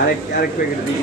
আরেক আরেক প্যাকেট দিই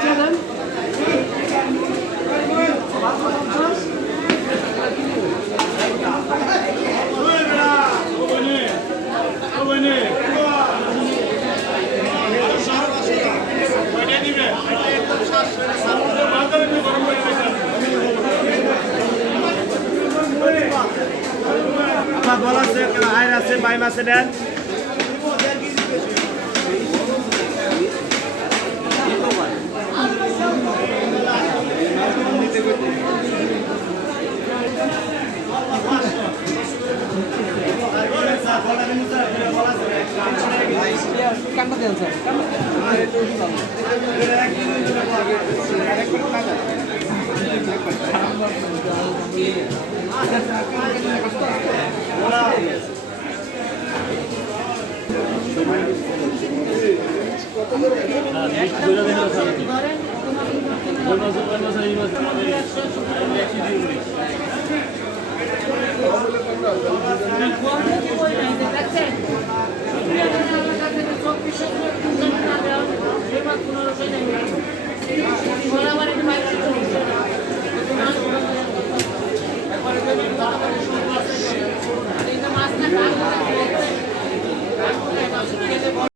আপনার বল আছে আয়ের আছে দেন। চব্বিশশো পনেরোশো